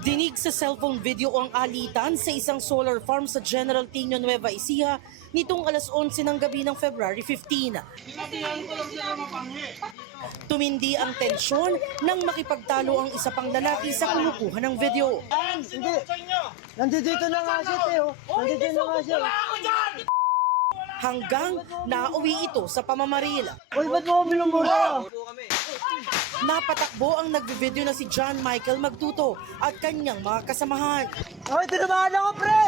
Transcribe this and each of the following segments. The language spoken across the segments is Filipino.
Dinig sa cellphone video ang alitan sa isang solar farm sa General Tino, Nueva Ecija nitong alas 11 ng gabi ng February 15. Tumindi ang tensyon nang makipagtalo ang isa pang lalaki sa kumukuha ng video. Hindi. Nandito na nga siya, Teo. Nandito na nga siya. Hanggang nauwi ito sa pamamaril. Uy, ba't mo minumura? Napatakbo ang nagbe-video na si John Michael Magtuto at kanyang mga kasamahan. Ay, tinamaan ako, pre!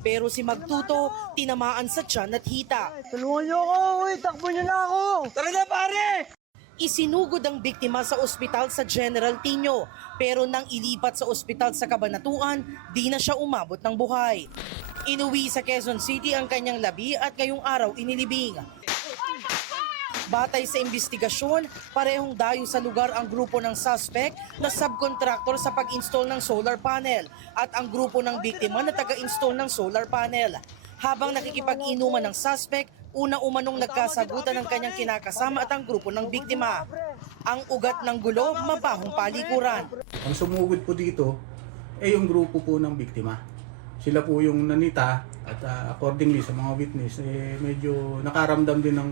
Pero si Magtuto tinamaan sa tiyan at hita. Tulungan niyo ako, uy. Takbo niyo na ako. Tara na, pare! Isinugod ang biktima sa ospital sa General Tino, pero nang ilipat sa ospital sa Cabanatuan, di na siya umabot ng buhay. Inuwi sa Quezon City ang kanyang labi at ngayong araw inilibing. Batay sa investigasyon, parehong dayo sa lugar ang grupo ng suspect na subcontractor sa pag-install ng solar panel at ang grupo ng biktima na taga-install ng solar panel. Habang nakikipag-inuman ng suspect, una umanong nagkasagutan ng kanyang kinakasama at ang grupo ng biktima. Ang ugat ng gulo, mabahong palikuran. Ang sumugod po dito ay yung grupo po ng biktima. Sila po yung nanita at accordingly sa mga witness, medyo nakaramdam din ng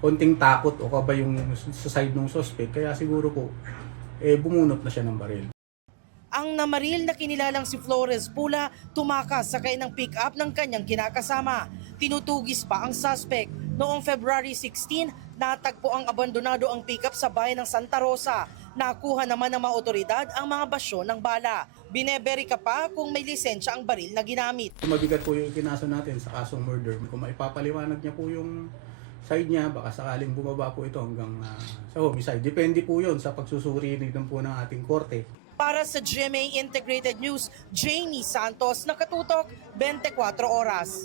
konting takot o kaba yung sa side ng suspect. Kaya siguro po, bumunot na siya ng baril. Ang namaril na kinilalang si Flores Pula tumakas sakay ng pick-up ng kanyang kinakasama. Tinutugis pa ang suspect. Noong February 16, natagpo ang abandonado ang pick-up sa bayan ng Santa Rosa. Nakuha naman ng mga otoridad ang mga basyo ng bala. Bineberika pa kung may lisensya ang baril na ginamit. Mabigat po yung kinaso natin sa kasong murder. Kung maipapaliwanag niya po yung side niya, baka sakaling bumaba po ito hanggang sa homicide. Depende po yun sa pagsusuri din po ng ating korte. Para sa GMA Integrated News, Jamie Santos, nakatutok 24 oras.